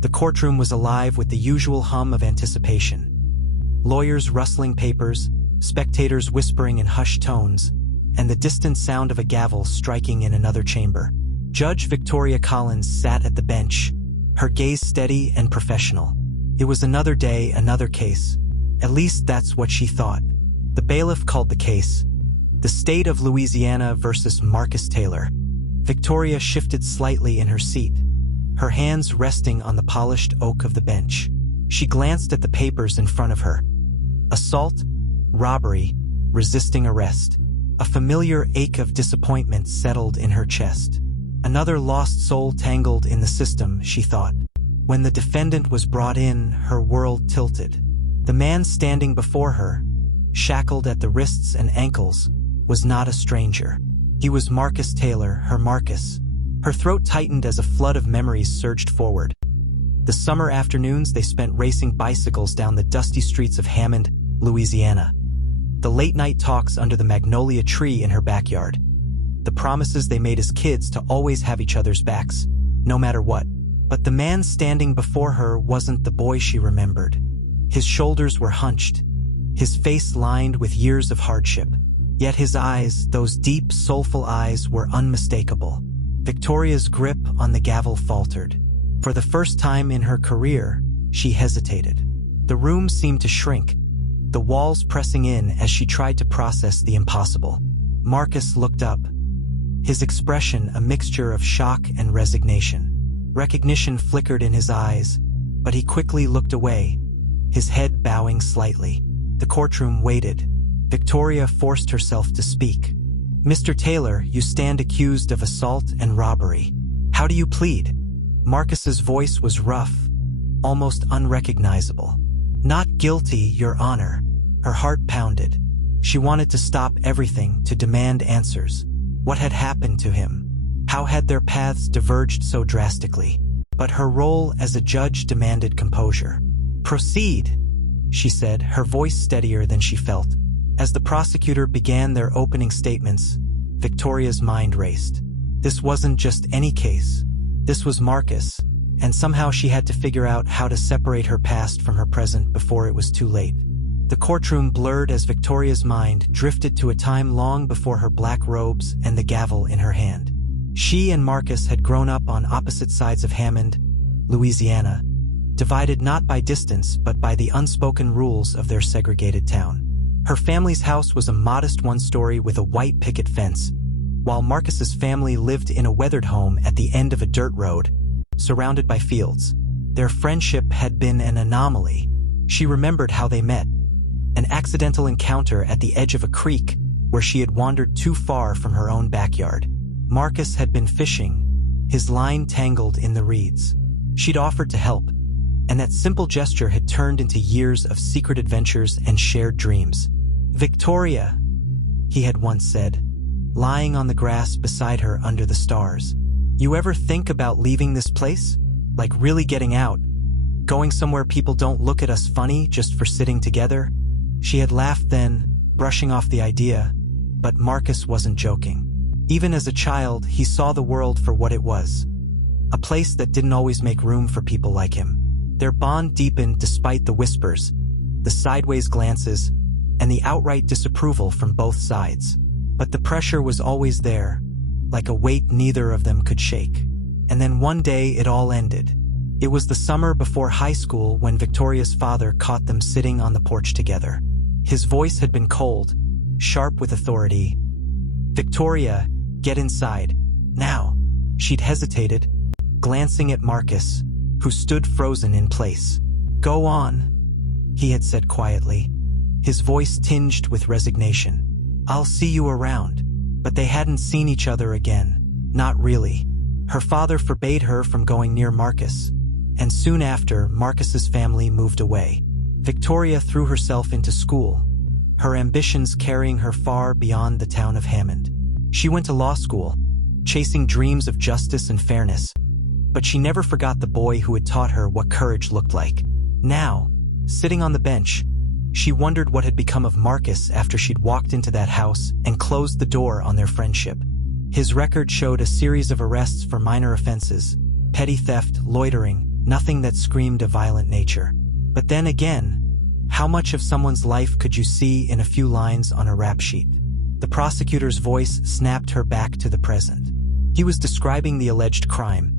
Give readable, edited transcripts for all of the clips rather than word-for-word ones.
The courtroom was alive with the usual hum of anticipation. Lawyers rustling papers, spectators whispering in hushed tones, and the distant sound of a gavel striking in another chamber. Judge Victoria Collins sat at the bench, her gaze steady and professional. It was another day, another case. At least that's what she thought. The bailiff called the case the State of Louisiana versus Marcus Taylor. Victoria shifted slightly in her seat, her hands resting on the polished oak of the bench. She glanced at the papers in front of her. Assault, robbery, resisting arrest. A familiar ache of disappointment settled in her chest. Another lost soul tangled in the system, she thought. When the defendant was brought in, her world tilted. The man standing before her, shackled at the wrists and ankles, was not a stranger. He was Marcus Taylor, her Marcus. Her throat tightened as a flood of memories surged forward. The summer afternoons they spent racing bicycles down the dusty streets of Hammond, Louisiana. The late-night talks under the magnolia tree in her backyard. The promises they made as kids to always have each other's backs, no matter what. But the man standing before her wasn't the boy she remembered. His shoulders were hunched, his face lined with years of hardship. Yet his eyes, those deep, soulful eyes, were unmistakable. Victoria's grip on the gavel faltered. For the first time in her career, she hesitated. The room seemed to shrink, the walls pressing in as she tried to process the impossible. Marcus looked up, his expression a mixture of shock and resignation. Recognition flickered in his eyes, but he quickly looked away, his head bowing slightly. The courtroom waited. Victoria forced herself to speak. "Mr. Taylor, you stand accused of assault and robbery. How do you plead?" Marcus's voice was rough, almost unrecognizable. "Not guilty, Your Honor." Her heart pounded. She wanted to stop everything, to demand answers. What had happened to him? How had their paths diverged so drastically? But her role as a judge demanded composure. "Proceed," she said, her voice steadier than she felt. As the prosecutor began their opening statements, Victoria's mind raced. This wasn't just any case. This was Marcus, and somehow she had to figure out how to separate her past from her present before it was too late. The courtroom blurred as Victoria's mind drifted to a time long before her black robes and the gavel in her hand. She and Marcus had grown up on opposite sides of Hammond, Louisiana, divided not by distance but by the unspoken rules of their segregated town. Her family's house was a modest one-story with a white picket fence, while Marcus's family lived in a weathered home at the end of a dirt road, surrounded by fields. Their friendship had been an anomaly. She remembered how they met. An accidental encounter at the edge of a creek where she had wandered too far from her own backyard. Marcus had been fishing, his line tangled in the reeds. She'd offered to help, and that simple gesture had turned into years of secret adventures and shared dreams. "Victoria," he had once said, lying on the grass beside her under the stars. "You ever think about leaving this place? Like really getting out? Going somewhere people don't look at us funny just for sitting together?" She had laughed then, brushing off the idea, but Marcus wasn't joking. Even as a child, he saw the world for what it was. A place that didn't always make room for people like him. Their bond deepened despite the whispers, the sideways glances, and the outright disapproval from both sides. But the pressure was always there, like a weight neither of them could shake. And then one day it all ended. It was the summer before high school when Victoria's father caught them sitting on the porch together. His voice had been cold, sharp with authority. "Victoria, get inside. Now." She'd hesitated, glancing at Marcus, who stood frozen in place. "Go on," he had said quietly, his voice tinged with resignation. "I'll see you around." But they hadn't seen each other again. Not really. Her father forbade her from going near Marcus, and soon after, Marcus's family moved away. Victoria threw herself into school, her ambitions carrying her far beyond the town of Hammond. She went to law school, chasing dreams of justice and fairness, but she never forgot the boy who had taught her what courage looked like. Now, sitting on the bench, she wondered what had become of Marcus after she'd walked into that house and closed the door on their friendship. His record showed a series of arrests for minor offenses: petty theft, loitering, nothing that screamed a violent nature. But then again, how much of someone's life could you see in a few lines on a rap sheet? The prosecutor's voice snapped her back to the present. He was describing the alleged crime.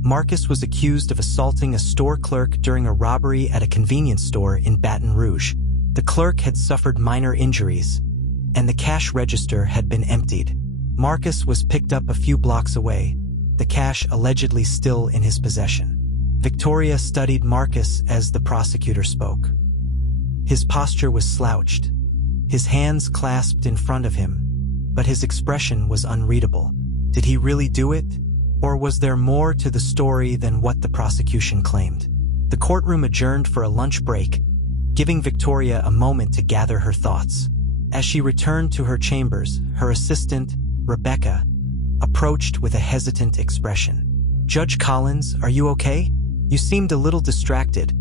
Marcus was accused of assaulting a store clerk during a robbery at a convenience store in Baton Rouge. The clerk had suffered minor injuries, and the cash register had been emptied. Marcus was picked up a few blocks away, the cash allegedly still in his possession. Victoria studied Marcus as the prosecutor spoke. His posture was slouched, his hands clasped in front of him, but his expression was unreadable. Did he really do it? Or was there more to the story than what the prosecution claimed? The courtroom adjourned for a lunch break, giving Victoria a moment to gather her thoughts. As she returned to her chambers, her assistant, Rebecca, approached with a hesitant expression. "Judge Collins, are you okay? You seemed a little distracted,"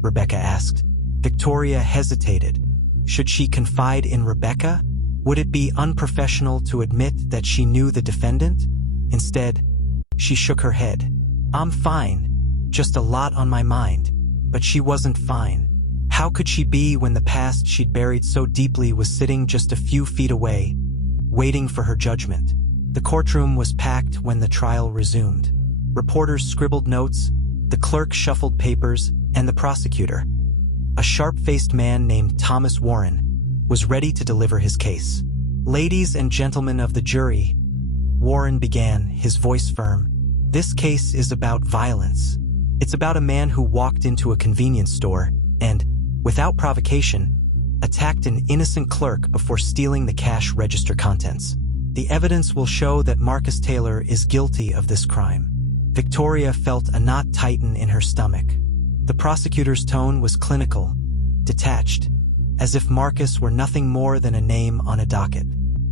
Rebecca asked. Victoria hesitated. Should she confide in Rebecca? Would it be unprofessional to admit that she knew the defendant? Instead, she shook her head. "I'm fine. Just a lot on my mind." But she wasn't fine. How could she be when the past she'd buried so deeply was sitting just a few feet away, waiting for her judgment? The courtroom was packed when the trial resumed. Reporters scribbled notes, the clerk shuffled papers, and the prosecutor, a sharp-faced man named Thomas Warren, was ready to deliver his case. "Ladies and gentlemen of the jury," Warren began, his voice firm, "this case is about violence. It's about a man who walked into a convenience store and, without provocation, attacked an innocent clerk before stealing the cash register contents. The evidence will show that Marcus Taylor is guilty of this crime." Victoria felt a knot tighten in her stomach. The prosecutor's tone was clinical, detached, as if Marcus were nothing more than a name on a docket.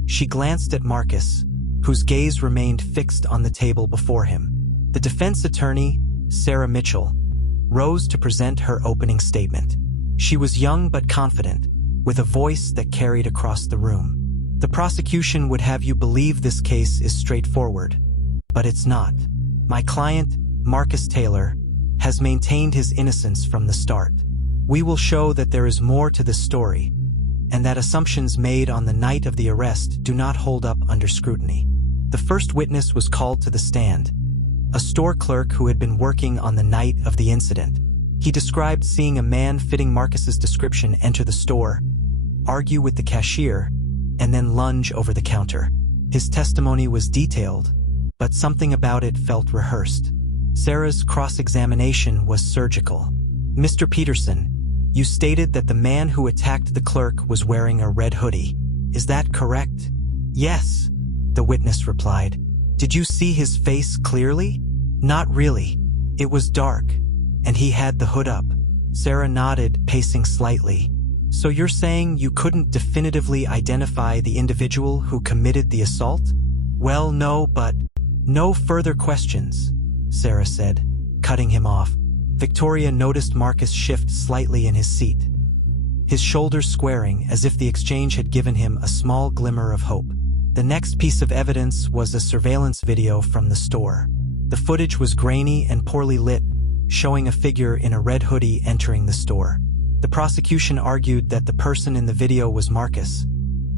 She glanced at Marcus, whose gaze remained fixed on the table before him. The defense attorney, Sarah Mitchell, rose to present her opening statement. She was young but confident, with a voice that carried across the room. "The prosecution would have you believe this case is straightforward, but it's not. My client, Marcus Taylor, has maintained his innocence from the start. We will show that there is more to this story, and that assumptions made on the night of the arrest do not hold up under scrutiny." The first witness was called to the stand, a store clerk who had been working on the night of the incident. He described seeing a man fitting Marcus's description enter the store, argue with the cashier, and then lunge over the counter. His testimony was detailed, but something about it felt rehearsed. Sarah's cross-examination was surgical. "Mr. Peterson, you stated that the man who attacked the clerk was wearing a red hoodie. Is that correct?" "Yes," the witness replied. "Did you see his face clearly?" "Not really. It was dark, and he had the hood up." Sarah nodded, pacing slightly. "So you're saying you couldn't definitively identify the individual who committed the assault?" "Well, no, but—" "No further questions," Sarah said, cutting him off. Victoria noticed Marcus shift slightly in his seat, his shoulders squaring as if the exchange had given him a small glimmer of hope. The next piece of evidence was a surveillance video from the store. The footage was grainy and poorly lit, showing a figure in a red hoodie entering the store. The prosecution argued that the person in the video was Marcus,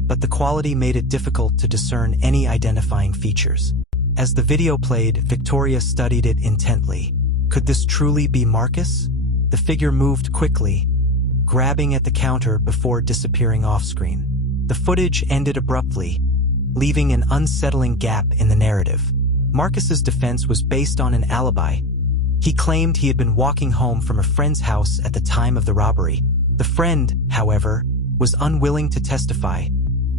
but the quality made it difficult to discern any identifying features. As the video played, Victoria studied it intently. Could this truly be Marcus? The figure moved quickly, grabbing at the counter before disappearing off-screen. The footage ended abruptly, leaving an unsettling gap in the narrative. Marcus's defense was based on an alibi. He claimed he had been walking home from a friend's house at the time of the robbery. The friend, however, was unwilling to testify,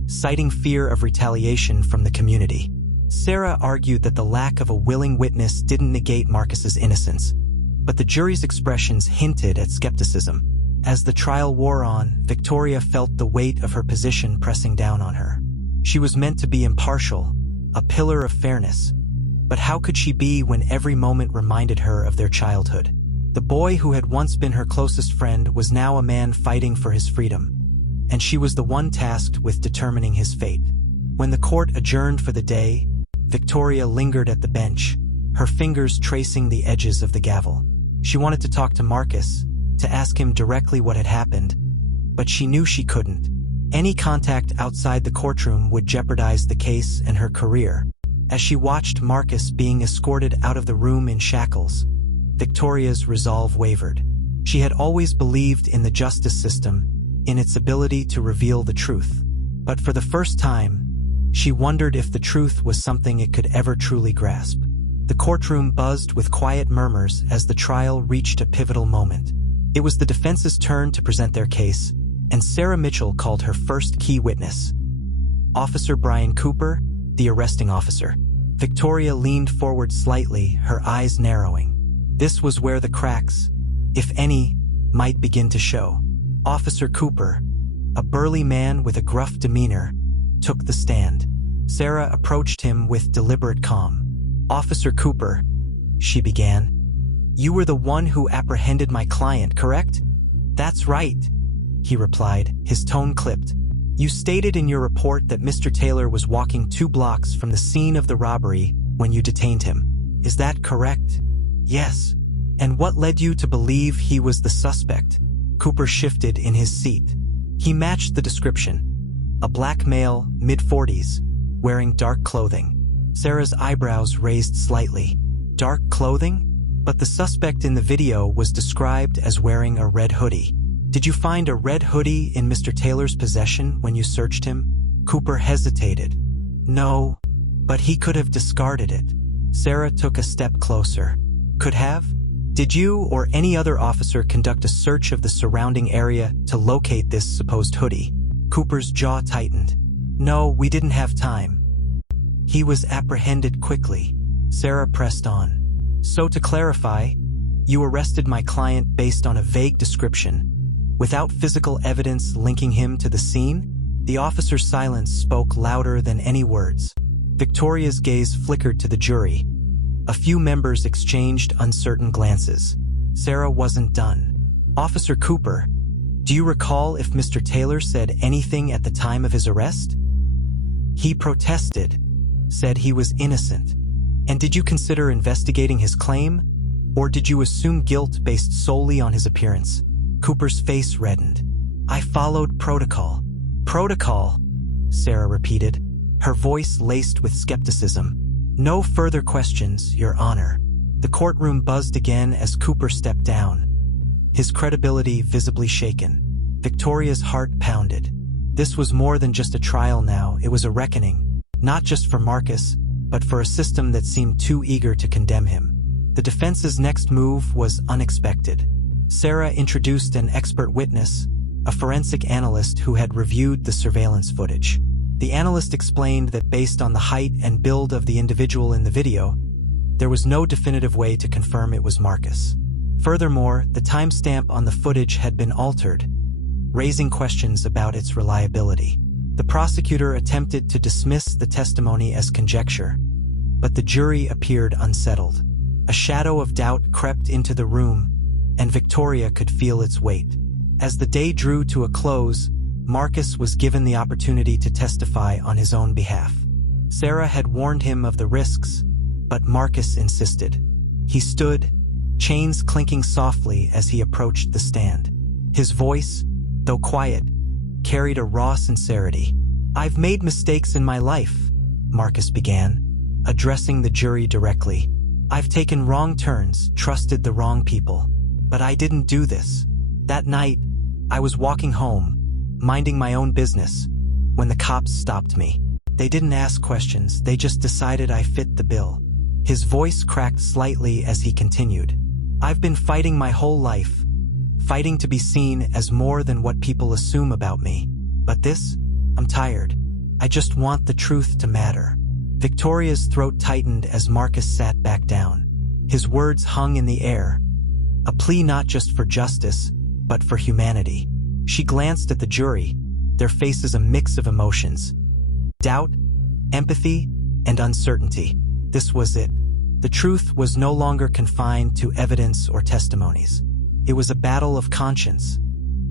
citing fear of retaliation from the community. Sarah argued that the lack of a willing witness didn't negate Marcus's innocence, but the jury's expressions hinted at skepticism. As the trial wore on, Victoria felt the weight of her position pressing down on her. She was meant to be impartial, a pillar of fairness, but how could she be when every moment reminded her of their childhood? The boy who had once been her closest friend was now a man fighting for his freedom, and she was the one tasked with determining his fate. When the court adjourned for the day, Victoria lingered at the bench, her fingers tracing the edges of the gavel. She wanted to talk to Marcus, to ask him directly what had happened, but she knew she couldn't. Any contact outside the courtroom would jeopardize the case and her career. As she watched Marcus being escorted out of the room in shackles, Victoria's resolve wavered. She had always believed in the justice system, in its ability to reveal the truth. But for the first time, she wondered if the truth was something it could ever truly grasp. The courtroom buzzed with quiet murmurs as the trial reached a pivotal moment. It was the defense's turn to present their case, and Sarah Mitchell called her first key witness. Officer Brian Cooper, the arresting officer. Victoria leaned forward slightly, her eyes narrowing. This was where the cracks, if any, might begin to show. Officer Cooper, a burly man with a gruff demeanor, took the stand. Sarah approached him with deliberate calm. "Officer Cooper," she began, "you were the one who apprehended my client, correct?" "That's right," he replied, his tone clipped. "You stated in your report that Mr. Taylor was walking 2 blocks from the scene of the robbery when you detained him. Is that correct?" "Yes." "And what led you to believe he was the suspect?" Cooper shifted in his seat. He matched the description. A black male, mid-40s, wearing dark clothing. Sarah's eyebrows raised slightly. Dark clothing? But the suspect in the video was described as wearing a red hoodie. "Did you find a red hoodie in Mr. Taylor's possession when you searched him?" Cooper hesitated. "No, but he could have discarded it." Sarah took a step closer. "Could have? Did you or any other officer conduct a search of the surrounding area to locate this supposed hoodie?" Cooper's jaw tightened. "No, we didn't have time." "He was apprehended quickly." Sarah pressed on. "So to clarify, you arrested my client based on a vague description, without physical evidence linking him to the scene?" The officer's silence spoke louder than any words. Victoria's gaze flickered to the jury. A few members exchanged uncertain glances. Sarah wasn't done. "Officer Cooper, do you recall if Mr. Taylor said anything at the time of his arrest?" "He protested, said he was innocent." "And did you consider investigating his claim, or did you assume guilt based solely on his appearance?" Cooper's face reddened. "I followed protocol." "Protocol?" Sarah repeated, her voice laced with skepticism. "No further questions, Your Honor." The courtroom buzzed again as Cooper stepped down, his credibility visibly shaken. Victoria's heart pounded. This was more than just a trial now, it was a reckoning, not just for Marcus, but for a system that seemed too eager to condemn him. The defense's next move was unexpected. Sarah introduced an expert witness, a forensic analyst who had reviewed the surveillance footage. The analyst explained that based on the height and build of the individual in the video, there was no definitive way to confirm it was Marcus. Furthermore, the timestamp on the footage had been altered, raising questions about its reliability. The prosecutor attempted to dismiss the testimony as conjecture, but the jury appeared unsettled. A shadow of doubt crept into the room, and Victoria could feel its weight. As the day drew to a close, Marcus was given the opportunity to testify on his own behalf. Sarah had warned him of the risks, but Marcus insisted. He stood, chains clinking softly as he approached the stand. His voice, though quiet, carried a raw sincerity. "I've made mistakes in my life," Marcus began, addressing the jury directly. "I've taken wrong turns, trusted the wrong people. But I didn't do this. That night, I was walking home, minding my own business, when the cops stopped me. They didn't ask questions, they just decided I fit the bill." His voice cracked slightly as he continued. "I've been fighting my whole life, fighting to be seen as more than what people assume about me. But this, I'm tired. I just want the truth to matter." Victoria's throat tightened as Marcus sat back down. His words hung in the air, a plea not just for justice, but for humanity. She glanced at the jury, their faces a mix of emotions. Doubt, empathy, and uncertainty. This was it. The truth was no longer confined to evidence or testimonies. It was a battle of conscience,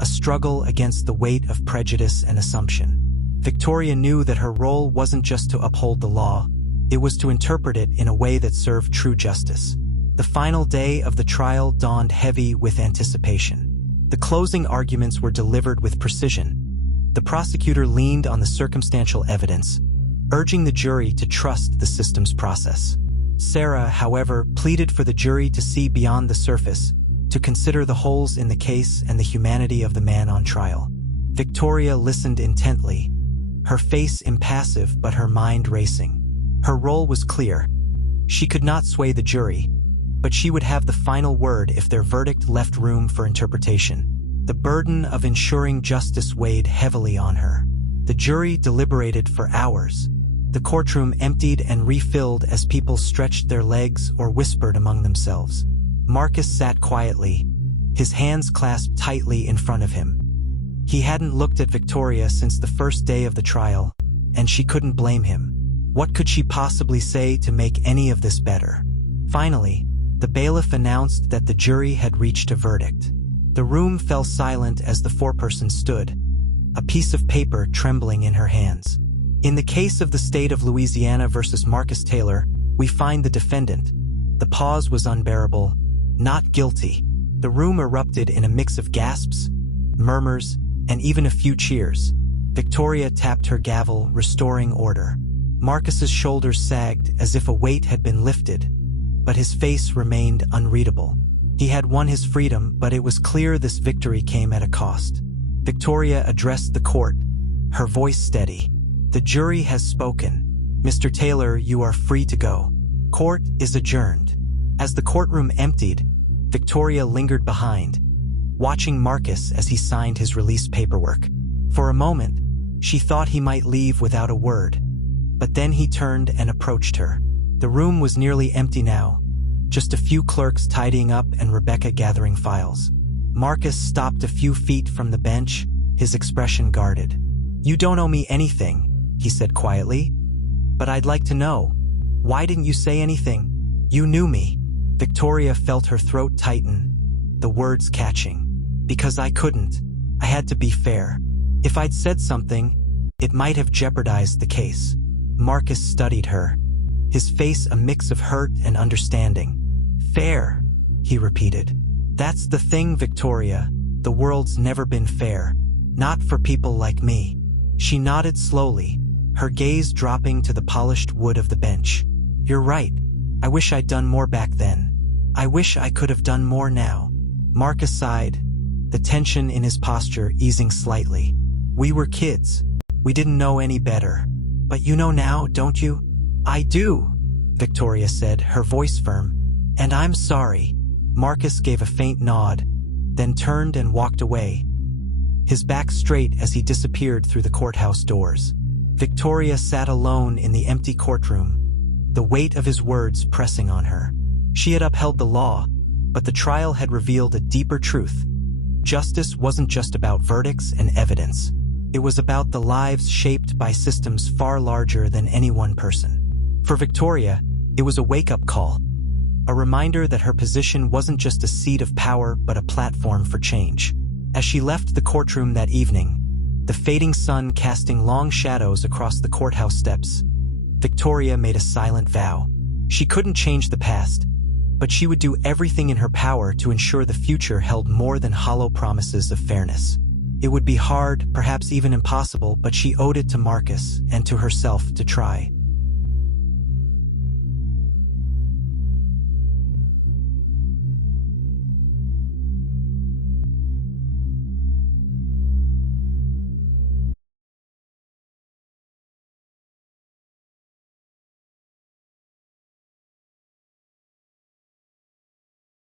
a struggle against the weight of prejudice and assumption. Victoria knew that her role wasn't just to uphold the law, it was to interpret it in a way that served true justice. The final day of the trial dawned heavy with anticipation. The closing arguments were delivered with precision. The prosecutor leaned on the circumstantial evidence, urging the jury to trust the system's process. Sarah, however, pleaded for the jury to see beyond the surface, to consider the holes in the case and the humanity of the man on trial. Victoria listened intently, her face impassive but her mind racing. Her role was clear. She could not sway the jury, but she would have the final word if their verdict left room for interpretation. The burden of ensuring justice weighed heavily on her. The jury deliberated for hours. The courtroom emptied and refilled as people stretched their legs or whispered among themselves. Marcus sat quietly, his hands clasped tightly in front of him. He hadn't looked at Victoria since the first day of the trial, and she couldn't blame him. What could she possibly say to make any of this better? Finally, the bailiff announced that the jury had reached a verdict. The room fell silent as the foreperson stood, a piece of paper trembling in her hands. In the case of the state of Louisiana versus Marcus Taylor, we find the defendant. The pause was unbearable. Not guilty. The room erupted in a mix of gasps, murmurs, and even a few cheers. Victoria tapped her gavel, restoring order. Marcus's shoulders sagged as if a weight had been lifted, but his face remained unreadable. He had won his freedom, but it was clear this victory came at a cost. Victoria addressed the court, her voice steady. The jury has spoken. Mr. Taylor, you are free to go. Court is adjourned. As the courtroom emptied, Victoria lingered behind, watching Marcus as he signed his release paperwork. For a moment, she thought he might leave without a word, but then he turned and approached her. The room was nearly empty now, just a few clerks tidying up and Rebecca gathering files. Marcus stopped a few feet from the bench, his expression guarded. "You don't owe me anything," he said quietly, "but I'd like to know, why didn't you say anything? You knew me." Victoria felt her throat tighten, the words catching. "Because I couldn't. I had to be fair. If I'd said something, it might have jeopardized the case." Marcus studied her, his face a mix of hurt and understanding. "Fair," he repeated. "That's the thing, Victoria. The world's never been fair. Not for people like me." She nodded slowly, her gaze dropping to the polished wood of the bench. "You're right. I wish I'd done more back then. I wish I could have done more now." Marcus sighed, the tension in his posture easing slightly. "We were kids. We didn't know any better. But you know now, don't you?" "I do," Victoria said, her voice firm. "And I'm sorry." Marcus gave a faint nod, then turned and walked away, his back straight as he disappeared through the courthouse doors. Victoria sat alone in the empty courtroom, the weight of his words pressing on her. She had upheld the law, but the trial had revealed a deeper truth. Justice wasn't just about verdicts and evidence. It was about the lives shaped by systems far larger than any one person. For Victoria, it was a wake-up call, a reminder that her position wasn't just a seat of power but a platform for change. As she left the courtroom that evening, the fading sun casting long shadows across the courthouse steps, Victoria made a silent vow. She couldn't change the past, but she would do everything in her power to ensure the future held more than hollow promises of fairness. It would be hard, perhaps even impossible, but she owed it to Marcus and to herself to try.